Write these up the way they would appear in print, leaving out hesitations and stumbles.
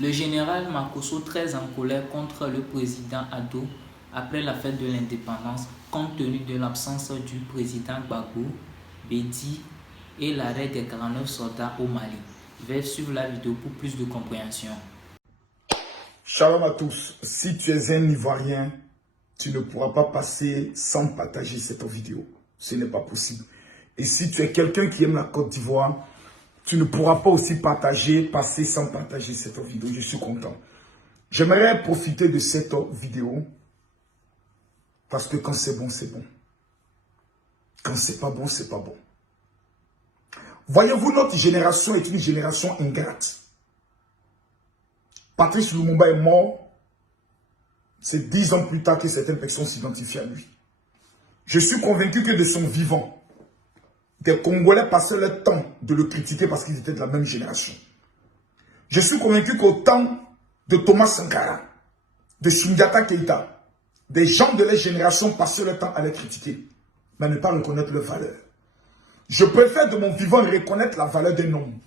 Le général Makosso, très en colère contre le président Addo après la fête de l'indépendance, compte tenu de l'absence du président Gbagbo, Bédi et l'arrêt des 49 soldats au Mali. Veuillez suivre la vidéo pour plus de compréhension. Shalom à tous. Si tu es un Ivoirien, tu ne pourras pas passer sans partager cette vidéo. Ce n'est pas possible. Et si tu es quelqu'un qui aime la Côte d'Ivoire, tu ne pourras pas aussi passer sans partager cette vidéo. Je suis content. J'aimerais profiter de cette vidéo parce que quand c'est bon, c'est bon. Quand c'est pas bon, c'est pas bon. Voyez-vous, notre génération est une génération ingrate. Patrice Lumumba est mort. C'est 10 ans plus tard que certaines personnes s'identifient à lui. Je suis convaincu que de son vivant, des Congolais passaient leur temps de le critiquer parce qu'ils étaient de la même génération. Je suis convaincu qu'au temps de Thomas Sankara, de Sundiata Keïta, des gens de leur génération passaient leur temps à les critiquer, mais à ne pas reconnaître leur valeur. Je préfère de mon vivant reconnaître la valeur d'un homme,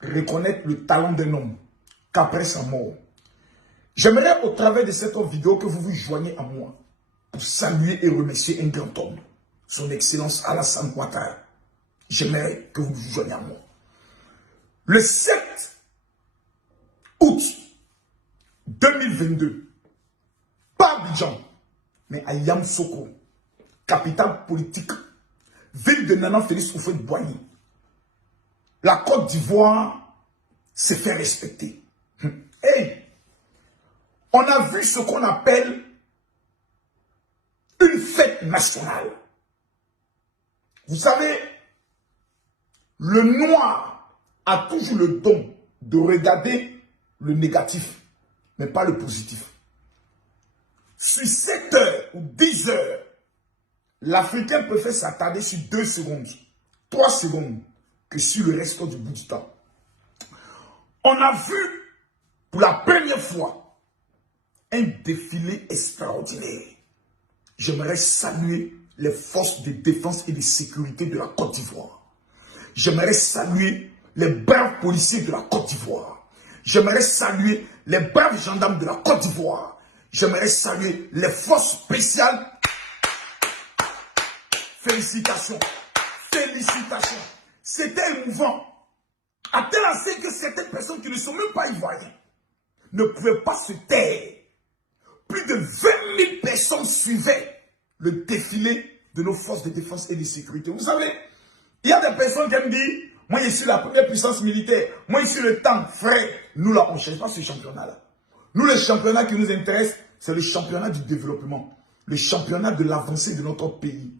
reconnaître le talent d'un homme, qu'après sa mort. J'aimerais au travers de cette vidéo que vous vous joignez à moi pour saluer et remercier un grand homme, son Excellence Alassane Ouattara. J'aimerais que vous vous joigniez à moi. Le 7 août 2022, pas Abidjan, mais à Yamoussoukro, capitale politique, ville de Nana Félix Houphouët-Boigny, la Côte d'Ivoire s'est fait respecter. Hey, on a vu ce qu'on appelle une fête nationale. Vous savez, le noir a toujours le don de regarder le négatif, mais pas le positif. Sur 7 heures ou 10 heures, l'Africain peut faire s'attarder sur 2 secondes, 3 secondes, que sur le reste du bout du temps. On a vu pour la première fois un défilé extraordinaire. J'aimerais saluer les forces de défense et de sécurité de la Côte d'Ivoire. J'aimerais saluer les braves policiers de la Côte d'Ivoire. J'aimerais saluer les braves gendarmes de la Côte d'Ivoire. J'aimerais saluer les forces spéciales. Félicitations. Félicitations. C'était émouvant. À tel enseigne que certaines personnes qui ne sont même pas ivoiriennes ne pouvaient pas se taire. Plus de 20 000 personnes suivaient le défilé de nos forces de défense et de sécurité. Vous savez, il y a des personnes qui aiment dire, moi je suis la première puissance militaire, moi je suis le temps, frère. Nous là, on ne cherche pas ce championnat-là. Nous, le championnat qui nous intéresse, c'est le championnat du développement, le championnat de l'avancée de notre pays.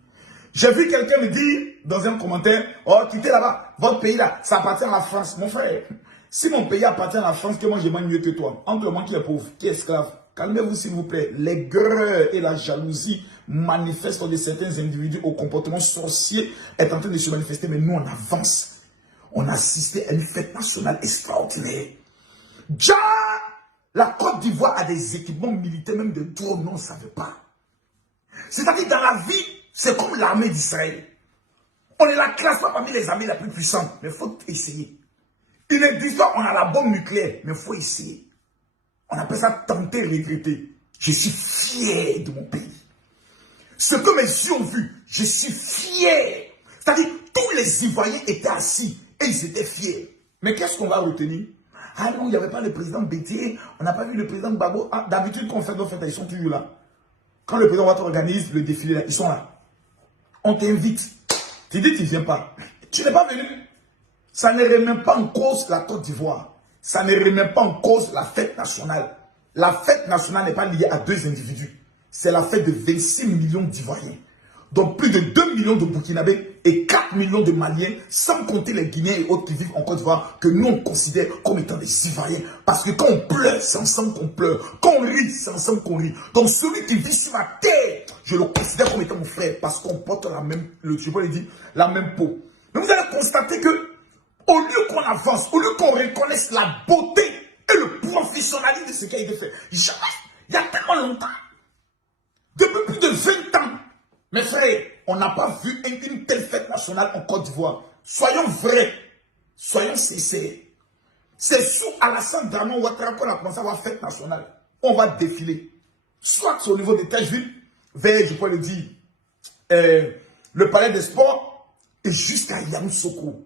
J'ai vu quelqu'un me dire dans un commentaire, oh, quittez là-bas, votre pays là, ça appartient à la France. Mon frère, si mon pays appartient à la France, que moi je mange mieux que toi, entre moi qui est pauvre, qui est esclave, calmez-vous s'il vous plaît. L'aigreur et la jalousie manifestent de certains individus au comportement sorcier est en train de se manifester, mais nous on avance. On a assisté à une fête nationale extraordinaire. Déjà, la Côte d'Ivoire a des équipements militaires, même de drones, non, on ne savait pas. C'est-à-dire dans la vie, c'est comme l'armée d'Israël. On ne la classe pas parmi les armées les plus puissantes, mais il faut essayer. Une histoire, on a la bombe nucléaire, mais il faut essayer. On appelle ça tenter, regretter. Je suis fier de mon pays. Ce que mes yeux ont vu, je suis fier. C'est-à-dire, tous les Ivoiriens étaient assis et ils étaient fiers. Mais qu'est-ce qu'on va retenir? Ah non, il n'y avait pas le président Bétier, on n'a pas vu le président Gbagbo. Ah, d'habitude, quand on fait nos fêtes, ils sont toujours là. Quand le président organise le défilé, là, ils sont là. On t'invite. Tu dis, tu ne viens pas. Tu n'es pas venu. Ça ne remet pas en cause la Côte d'Ivoire. Ça ne remet pas en cause la fête nationale. La fête nationale n'est pas liée à 2 individus. C'est la fête de 26 millions d'Ivoiriens. Donc plus de 2 millions de Burkinabés et 4 millions de Maliens, sans compter les Guinéens et autres qui vivent en Côte d'Ivoire, que nous on considère comme étant des Ivoiriens. Parce que quand on pleure, c'est ensemble qu'on pleure. Quand on rit, c'est ensemble qu'on rit. Donc celui qui vit sur la terre, je le considère comme étant mon frère. Parce qu'on porte la même, je peux le dire, la même peau. Mais vous allez constater que au lieu qu'on avance, au lieu qu'on reconnaisse la beauté et le professionnalisme de ce qui a été fait, jamais, il y a tellement longtemps, depuis plus de 20 ans, mes frères, on n'a pas vu une telle fête nationale en Côte d'Ivoire. Soyons vrais, soyons sincères. C'est sous Alassane Draman Ouattara qu'on a commencé à avoir fête nationale. On va défiler. Soit au niveau de Tacheville, vers, je peux le dire, le palais des sports, et jusqu'à Yamoussoukro.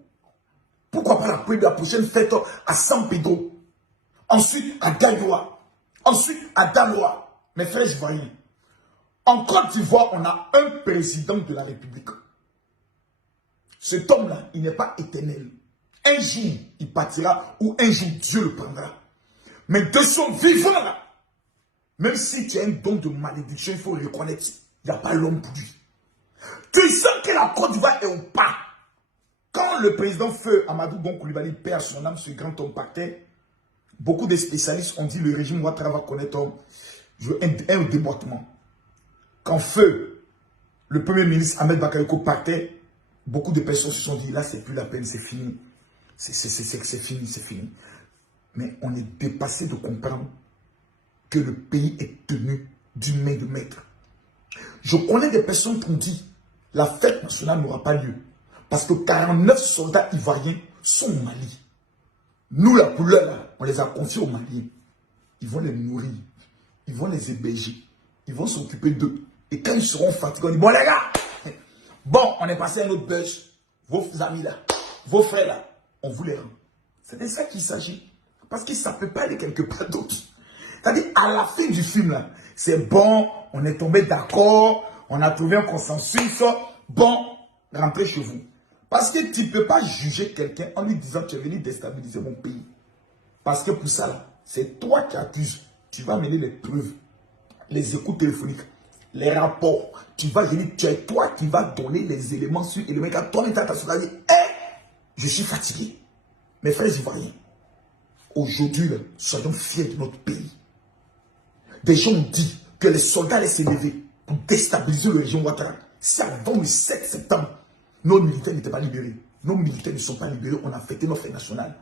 Pourquoi pas la prochaine fête à San Pedro? Ensuite à Gayoua. Ensuite à Daloa. Mes frères ivoiriens. En Côte d'Ivoire, on a un président de la République. Cet homme-là, il n'est pas éternel. Un jour, il partira ou un jour, Dieu le prendra. Mais de son vivant là, même si tu as un don de malédiction, il faut reconnaître, il n'y a pas l'homme pour lui. Tu sens que la Côte d'Ivoire est au pas. Quand le président Feu Amadou Bon Coulibaly perd son âme, ce grand homme partait, beaucoup de spécialistes ont dit que le régime Ouattara va connaître un déboîtement. Quand Feu, le premier ministre Ahmed Bakayoko partait, beaucoup de personnes se sont dit, là c'est plus la peine, c'est fini. C'est fini, c'est fini. Mais on est dépassé de comprendre que le pays est tenu d'une main de maître. Je connais des personnes qui ont dit, la fête nationale n'aura pas lieu. Parce que 49 soldats ivoiriens sont au Mali. Nous, la couleur, là, on les a confiés aux Maliens. Ils vont les nourrir. Ils vont les héberger. Ils vont s'occuper d'eux. Et quand ils seront fatigués, on dit, bon les gars, bon, on est passé à un autre bus. Vos amis là, vos frères là, on vous les rend. C'est de ça qu'il s'agit. Parce que ça ne peut pas aller quelque part d'autre. C'est-à-dire, à la fin du film là, c'est bon, on est tombé d'accord, on a trouvé un consensus, bon, rentrez chez vous. Parce que tu ne peux pas juger quelqu'un en lui disant que tu es venu déstabiliser mon pays. Parce que pour ça, là, c'est toi qui accuses. Tu vas mener les preuves, les écoutes téléphoniques, les rapports. Tu vas venir, tu es toi qui vas donner les éléments sur et le mec à toi, tu as dit, je suis fatigué. Mes frères ivoiriens, aujourd'hui, soyons fiers de notre pays. Des gens ont dit que les soldats allaient s'élever pour déstabiliser le régime Ouattara. Si avant le 7 septembre, nos militaires n'étaient pas libérés. Nos militaires ne sont pas libérés. On a fêté notre fête nationale.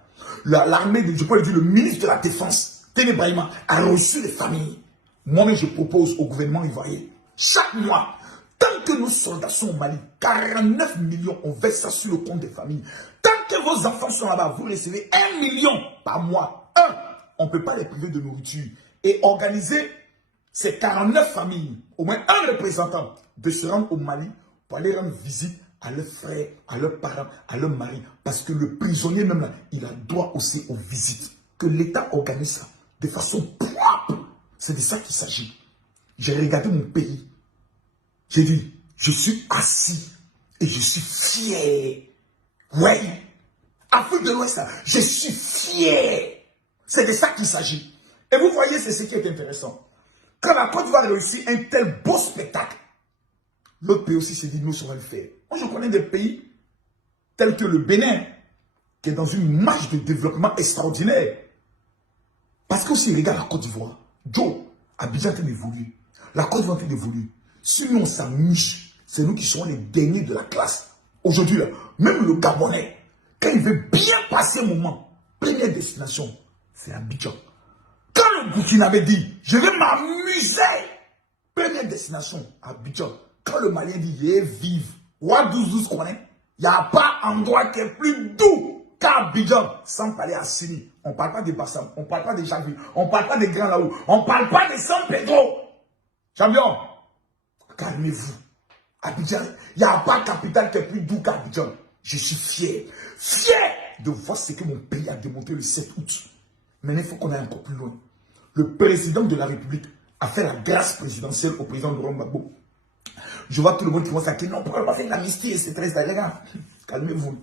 L'armée, je peux le dire, le ministre de la Défense, Téné Brahima, a reçu les familles. Moi-même, je propose au gouvernement ivoirien, chaque mois, tant que nos soldats sont au Mali, 49 millions, on verse ça sur le compte des familles. Tant que vos enfants sont là-bas, vous recevez 1 million par mois. On ne peut pas les priver de nourriture. Et organiser ces 49 familles, au moins un représentant, de se rendre au Mali pour aller rendre visite à leurs frères, à leurs parents, à leurs maris. Parce que le prisonnier même là, il a droit aussi aux visites. Que l'État organise ça de façon propre. C'est de ça qu'il s'agit. J'ai regardé mon pays. J'ai dit, je suis assis et je suis fier. Oui. Afrique de l'Ouest, je suis fier. C'est de ça qu'il s'agit. Et vous voyez, c'est ce qui est intéressant. Quand la Côte d'Ivoire réussit un tel beau spectacle, l'autre pays aussi s'est dit, nous, on va le faire. Moi, je connais des pays tels que le Bénin, qui est dans une marche de développement extraordinaire. Parce que si regarde la Côte d'Ivoire, Joe, Abidjan est en train d'évoluer. La Côte d'Ivoire est en train d'évoluer. Si nous, on s'amuse, c'est nous qui serons les derniers de la classe. Aujourd'hui, là, même le Gabonais, quand il veut bien passer un moment, première destination, c'est Abidjan. Quand le Burkinabé dit, je vais m'amuser, première destination, Abidjan. Quand le Malien dit, je vive, Ouadouzous connaît, il n'y a pas endroit qui est plus doux qu'Abidjan, sans parler à Sini. On ne parle pas de Bassam, on ne parle pas de Jacques, on ne parle pas des Grands là-haut, on ne parle pas de San Pedro. Champion, calmez-vous. Abidjan, il n'y a pas de capitale qui est plus doux qu'Abidjan. Je suis fier. Fier de voir ce que mon pays a démontré le 7 août. Maintenant, il faut qu'on aille encore plus loin. Le président de la République a fait la grâce présidentielle au président Laurent Gbagbo. Je vois tout le monde qui commence à dire non, pourquoi pas faire l'amnistie et c'est très les gars. Calmez-vous.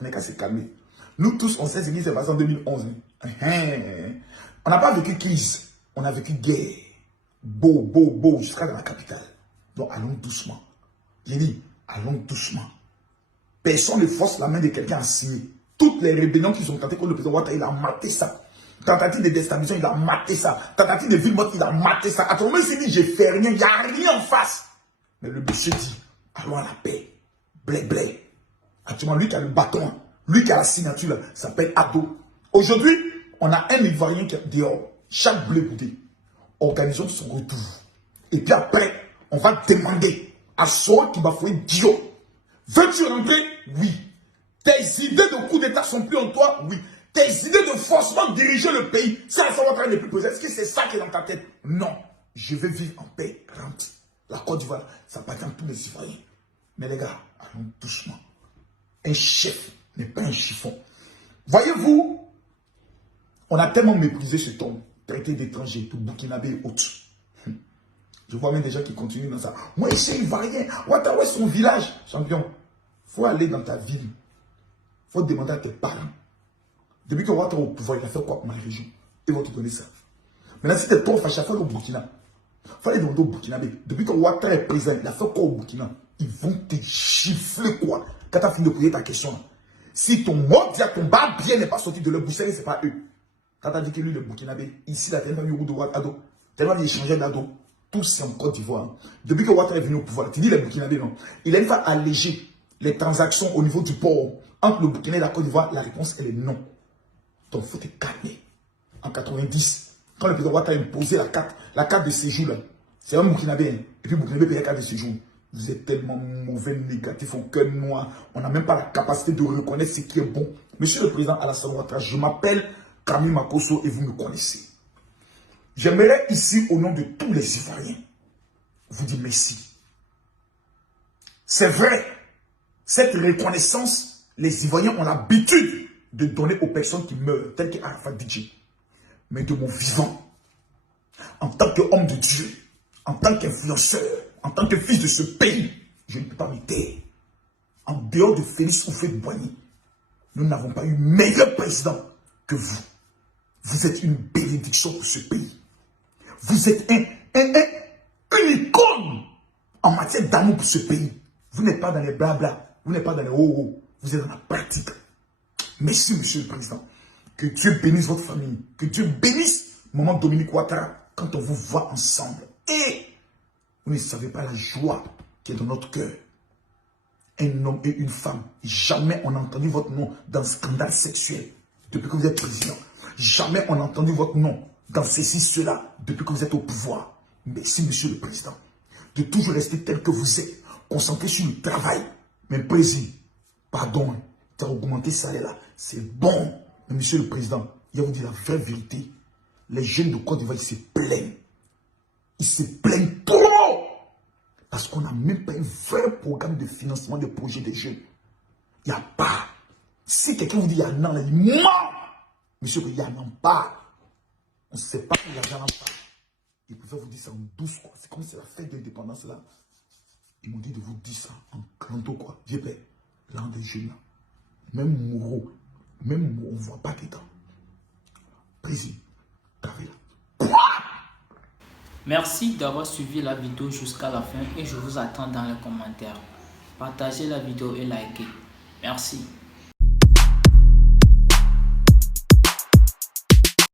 On est qu'à se calmer. Nous tous, on sait ce qui s'est passé en 2011. On n'a pas vécu crise. On a vécu guerre. Beau, jusqu'à dans la capitale. Donc, allons doucement. J'ai dit, allons doucement. Personne ne force la main de quelqu'un à signer. Toutes les rébellions qui sont tentées contre le président Ouattara, il a maté ça. Tentative de déstabilisation, il a maté ça. Tentative de ville morte, il a maté ça. À tout moment, il s'est dit, je fais rien, il n'y a rien en face. Mais le monsieur dit, allons à la paix. Blé. Actuellement, lui qui a le bâton, lui qui a la signature, ça s'appelle Ado. Aujourd'hui, on a un Ivoirien qui est dehors. Chaque blé boudé. Organisons son retour. Et puis après, on va demander à Soa qui va fouiller Dio. Veux-tu rentrer? Oui. Tes idées de coup d'état sont plus en toi? Oui. tes idées de forcément diriger le pays, sans savoir quand n'est plus présent. Est-ce que c'est ça qui est dans ta tête? Non. Je vais vivre en paix, rentre. La Côte d'Ivoire, ça appartient à tous les citoyens. Mais les gars, allons doucement. Un chef n'est pas un chiffon. Voyez-vous, on a tellement méprisé ce ton, traité d'étranger, tout Burkinabé et autres. Je vois même des gens qui continuent dans ça. Moi, je suis ivoirien. Ouattara est son village. Champion, il faut aller dans ta ville. Il faut demander à tes parents. Depuis que Ouattara est au pouvoir, il a fait quoi pour ma région? Ils vont te donner ça. Maintenant, si tu es trop fâché, il faut aller au Burkina. Il faut aller demander au Burkinabé. Depuis que Ouattara est présent, il a fait quoi au Burkina? Ils vont te gifler quoi? Quand tu as fini de poser ta question. Si ton mot dit à ton bas bien n'est pas sorti de leur bouche, ce n'est pas eux. Quand tu as dit que lui, le Burkinabé, ici, il a tellement eu de Ouattara, tellement échangé d'ado. Tous c'est en Côte d'Ivoire. Depuis que Ouattara est venu au pouvoir, tu dis les Burkinabés, non. Il a une fois allégé les transactions au niveau du port entre le Burkina et la Côte d'Ivoire. La réponse, elle est non. Donc, il faut te calmer. En 90, quand le président Ouattara a imposé la carte de séjour, c'est un Burkinabé. Hein. Et puis, Burkinabé paye la carte de séjour. Vous êtes tellement mauvais, négatif, au cœur noir. On n'a même pas la capacité de reconnaître ce qui est bon. Monsieur le président Alassane Ouattara, je m'appelle Camille Makosso et vous me connaissez. J'aimerais ici, au nom de tous les Ivoiriens, vous dire merci. C'est vrai, cette reconnaissance, les Ivoiriens ont l'habitude de donner aux personnes qui meurent, telles qu'Arafat DJ. Mais de mon vivant, en tant qu'homme de Dieu, en tant qu'influenceur, en tant que fils de ce pays, je ne peux pas me taire. En dehors de Félix Houphouët-Boigny, nous n'avons pas eu meilleur président que vous. Vous êtes une bénédiction pour ce pays. Vous êtes une icône en matière d'amour pour ce pays. Vous n'êtes pas dans les blabla, vous n'êtes pas dans les oh-oh, vous êtes dans la pratique. Merci, monsieur le président. Que Dieu bénisse votre famille. Que Dieu bénisse maman Dominique Ouattara quand on vous voit ensemble. Et vous ne savez pas la joie qui est dans notre cœur. Un homme et une femme. Jamais on n'a entendu votre nom dans un scandale sexuel depuis que vous êtes président. Jamais on n'a entendu votre nom dans ceci, cela, depuis que vous êtes au pouvoir. Merci, monsieur le président, de toujours rester tel que vous êtes, concentré sur le travail. Mais président, pardon, tu as augmenté ça là, c'est bon. Mais monsieur le président, il va vous dire la vraie vérité. Les jeunes de Côte d'Ivoire, ils se plaignent. Ils se plaignent trop. Parce qu'on n'a même pas un vrai programme de financement de projets des jeunes. Il n'y a pas. Si quelqu'un vous dit il y a un an, il ment. Monsieur, il n'y a un pas. On ne sait pas où l'argent n'a pas. Ils pouvaient vous dire ça en douce, quoi. C'est comme c'est la fête de l'indépendance, là. Ils m'ont dit de vous dire ça en canto, quoi. J'ai peur. L'un des jeunes, là. Même Moreau, on ne voit pas dedans. Président, t'avais là. Merci d'avoir suivi la vidéo jusqu'à la fin et je vous attends dans les commentaires. Partagez la vidéo et likez. Merci.